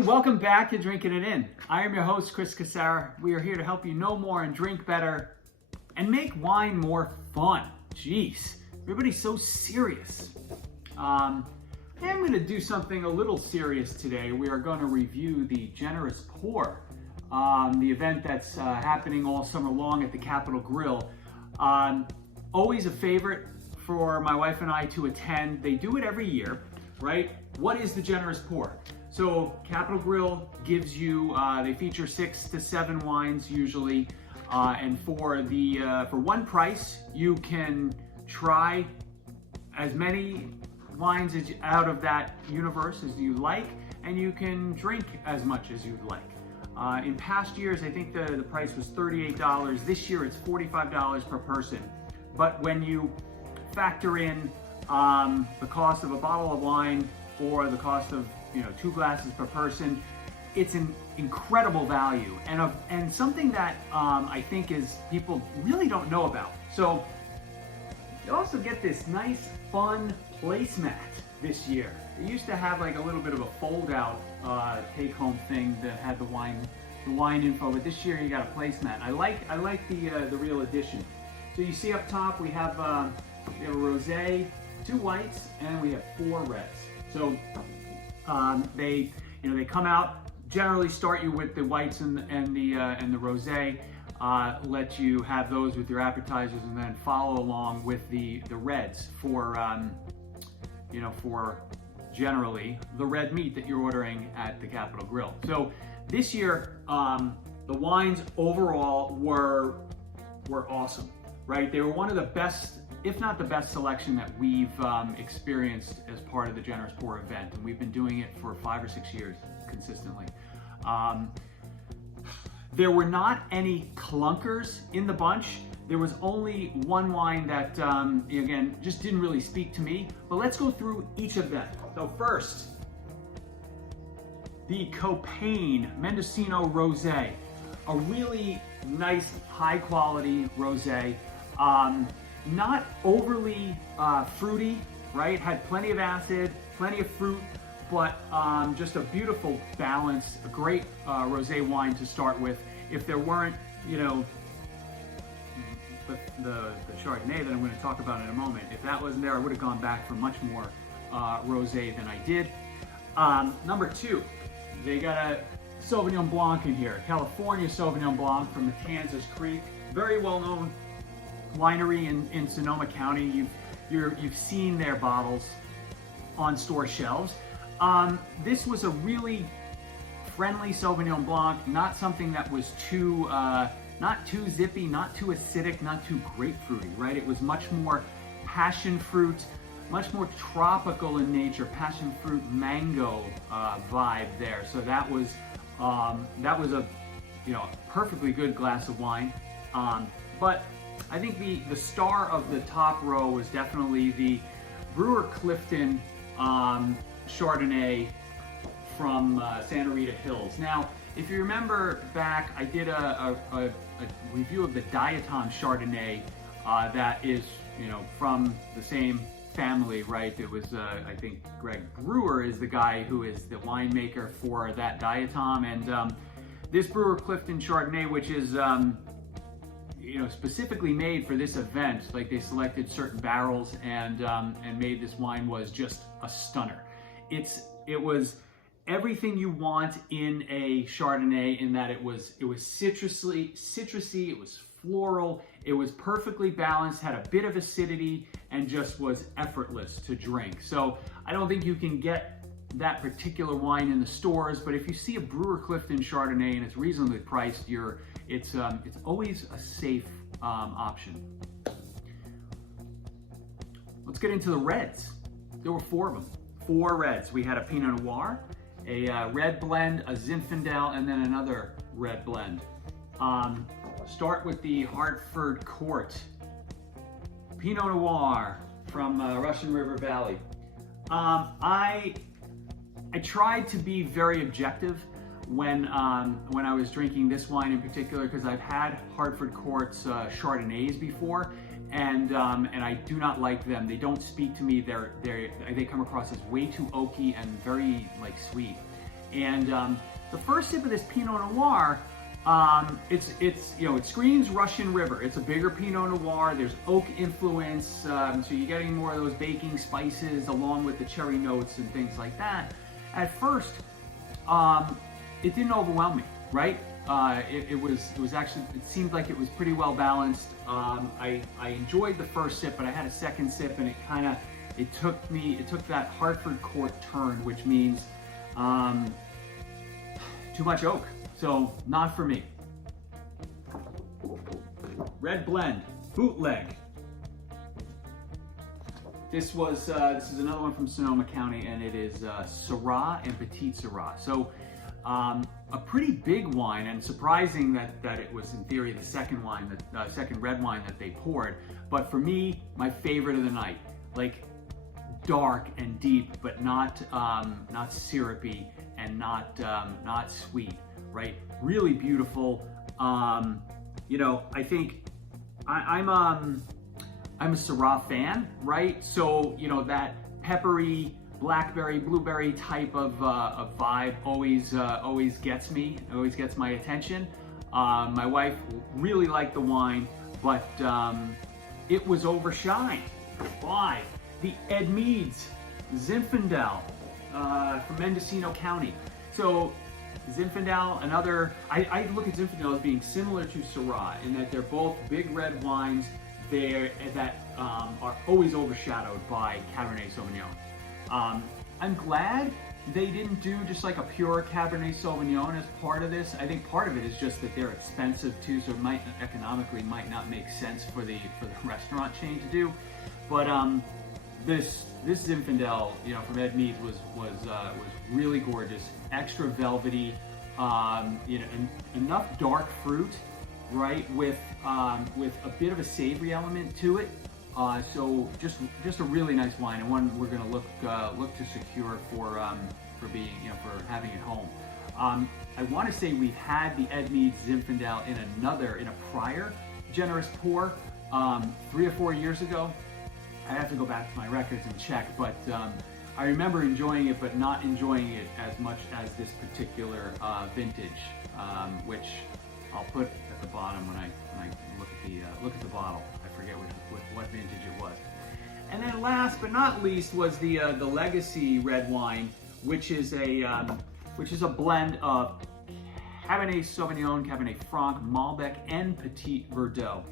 Hey, welcome back to Drinking It In. I am your host, Chris Cassara. We are here to help you know more and drink better and make wine more fun. Jeez, everybody's so serious. I'm going to do something a little serious today. We are going to review the Generous Pour, the event that's happening all summer long at the Capital Grille. Always a favorite for my wife and I to attend. They do it every year, right? What is the Generous Pour? So Capital Grille gives you, they feature 6 to 7 wines usually, and for one price, you can try as many wines out of that universe as you like, and you can drink as much as you'd like. In past years, I think the price was $38. This year, it's $45 per person. But when you factor in the cost of a bottle of wine or the cost of 2 glasses per person, it's an incredible value and something that I think is people really don't know about. So you also get this nice fun placemat this year. They used to have like a little bit of a fold-out take-home thing that had the wine info, but this year you got a placemat. I like the real edition. So you see up top we have a rosé, 2 whites, and we have 4 reds. So they come out, generally start you with the whites and the rosé, let you have those with your appetizers, and then follow along with the reds for for generally the red meat that you're ordering at the Capital Grille. So this year the wines overall were awesome, right? They were one of the best, if not the best selection that we've experienced as part of the Generous Pour event, and we've been doing it for 5 or 6 years consistently. There were not any clunkers in the bunch. There was only one wine that, again, just didn't really speak to me, but let's go through each of them. So first, the Copain Mendocino Rosé, a really nice, high-quality rosé. Not overly fruity, right? Had plenty of acid, plenty of fruit, but just a beautiful balance, a great rosé wine to start with. If there weren't, the Chardonnay that I'm going to talk about in a moment, if that wasn't there, I would have gone back for much more rosé than I did. Number 2, they got a Sauvignon Blanc in here, California Sauvignon Blanc from Matanzas Creek, very well known winery in Sonoma County. You've seen their bottles on store shelves. This was a really friendly Sauvignon Blanc, not something that was too not too zippy, not too acidic, not too grapefruity, right? It was much more passion fruit, much more tropical in nature, passion fruit mango vibe there. So that was a perfectly good glass of wine. But I think the star of the top row was definitely the Brewer Clifton Chardonnay from Santa Rita Hills. Now, if you remember back, I did a review of the Diatom Chardonnay that is, from the same family, right? It was, I think Greg Brewer is the guy who is the winemaker for that Diatom, and this Brewer Clifton Chardonnay, which is specifically made for this event. Like, they selected certain barrels and made this wine, was just a stunner. It was everything you want in a Chardonnay, in that it was citrusy, it was floral, it was perfectly balanced, had a bit of acidity, and just was effortless to drink. So I don't think you can get that particular wine in the stores, but if you see a Brewer Clifton Chardonnay and it's reasonably priced, it's always a safe option. Let's get into the reds. There were 4 of them. 4 reds. We had a Pinot Noir, a red blend, a Zinfandel, and then another red blend. Start with the Hartford Court Pinot Noir from Russian River Valley. I tried to be very objective when I was drinking this wine in particular, because I've had Hartford Court's Chardonnays before, and I do not like them. They don't speak to me. They come across as way too oaky and very sweet. And the first sip of this Pinot Noir, it screams Russian River. It's a bigger Pinot Noir. There's oak influence, so you're getting more of those baking spices along with the cherry notes and things like that. At first, it didn't overwhelm me, right? It seemed like it was pretty well balanced. I enjoyed the first sip, but I had a second sip, and it took that Hartford Court turn, which means too much oak. So not for me. Red blend, bootleg. This is another one from Sonoma County, and it is Syrah and Petite Syrah. So a pretty big wine, and surprising that it was in theory the second red wine that they poured. But for me, my favorite of the night, like dark and deep, but not syrupy and not sweet. Right, really beautiful. I think I'm a Syrah fan, right? So that peppery, blackberry, blueberry type of vibe always gets me. Always gets my attention. My wife really liked the wine, but it was overshined by the Ed Meads Zinfandel from Mendocino County. So Zinfandel, I look at Zinfandel as being similar to Syrah in that they're both big red wines that are always overshadowed by Cabernet Sauvignon. I'm glad they didn't do just like a pure Cabernet Sauvignon as part of this. I think part of it is just that they're expensive too, so it economically might not make sense for the restaurant chain to do. But this Zinfandel, from Ed Meads was really gorgeous, extra velvety, enough dark fruit, right, with a bit of a savory element to it. So just a really nice wine, and one we're going to look to secure for having at home. I want to say we've had the Ed Meads Zinfandel in a prior generous pour 3 or 4 years ago. I have to go back to my records and check, but I remember enjoying it, but not enjoying it as much as this particular vintage, which I'll put at the bottom when I look at the bottle. I forget what vintage it was. And then last but not least was the Legacy red wine, which is a blend of Cabernet Sauvignon, Cabernet Franc, Malbec, and Petit Verdot.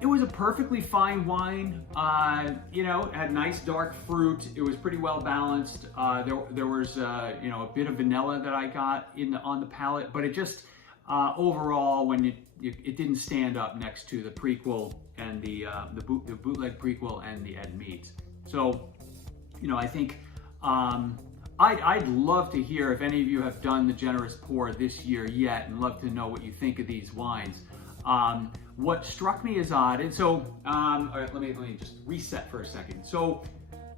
It was a perfectly fine wine. It had nice dark fruit. It was pretty well balanced. There was a bit of vanilla that I got on the palate, but it just overall, when it didn't stand up next to the prequel and the bootleg prequel and the Ed Meads. So, I think I'd love to hear if any of you have done the generous pour this year yet, and love to know what you think of these wines. What struck me as odd, and so, all right, let me just reset for a second. So,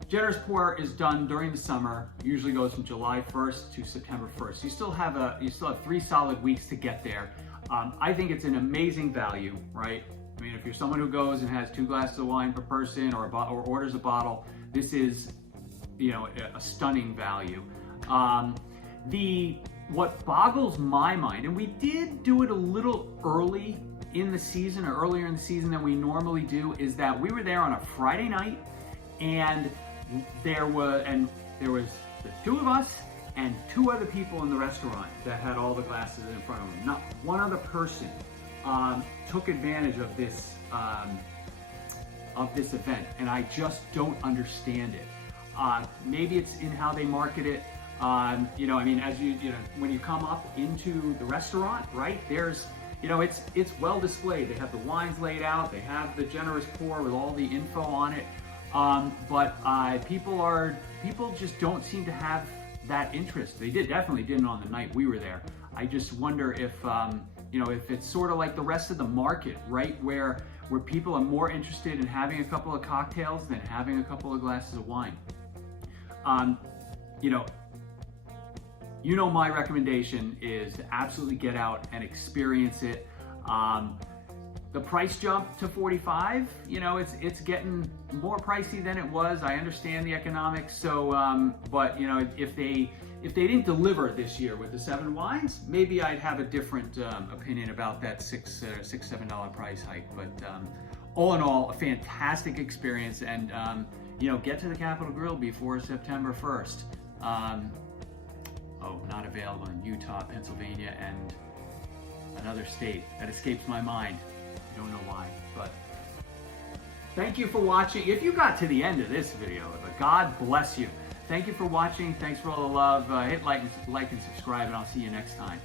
generous pour is done during the summer. Usually goes from July 1st to September 1st. You still have 3 solid weeks to get there. I think it's an amazing value, right? I mean, if you're someone who goes and has 2 glasses of wine per person or orders a bottle, this is, a stunning value. What boggles my mind, and we did do it a little earlier in the season than we normally do, is that we were there on a Friday night, and there was the 2 of us and 2 other people in the restaurant that had all the glasses in front of them. Not one other person took advantage of this event, and I just don't understand it. Maybe it's in how they market it. As when you come up into the restaurant, right, there's, it's well displayed. They have the wines laid out. They have the generous pour with all the info on it. But people just don't seem to have that interest. They definitely didn't on the night we were there. I just wonder if it's sort of like the rest of the market, right, where people are more interested in having a couple of cocktails than having a couple of glasses of wine. My recommendation is to absolutely get out and experience it. The price jump to $45, it's getting more pricey than it was. I understand the economics. So, but you know, if they didn't deliver this year with the 7 wines, maybe I'd have a different opinion about that $7 price hike. But all in all, a fantastic experience, and you know, get to the Capital Grille before September 1st. Oh, not available in Utah, Pennsylvania, and another state that escapes my mind. I don't know why, but thank you for watching. If you got to the end of this video, God bless you. Thank you for watching. Thanks for all the love. Hit like and subscribe, and I'll see you next time.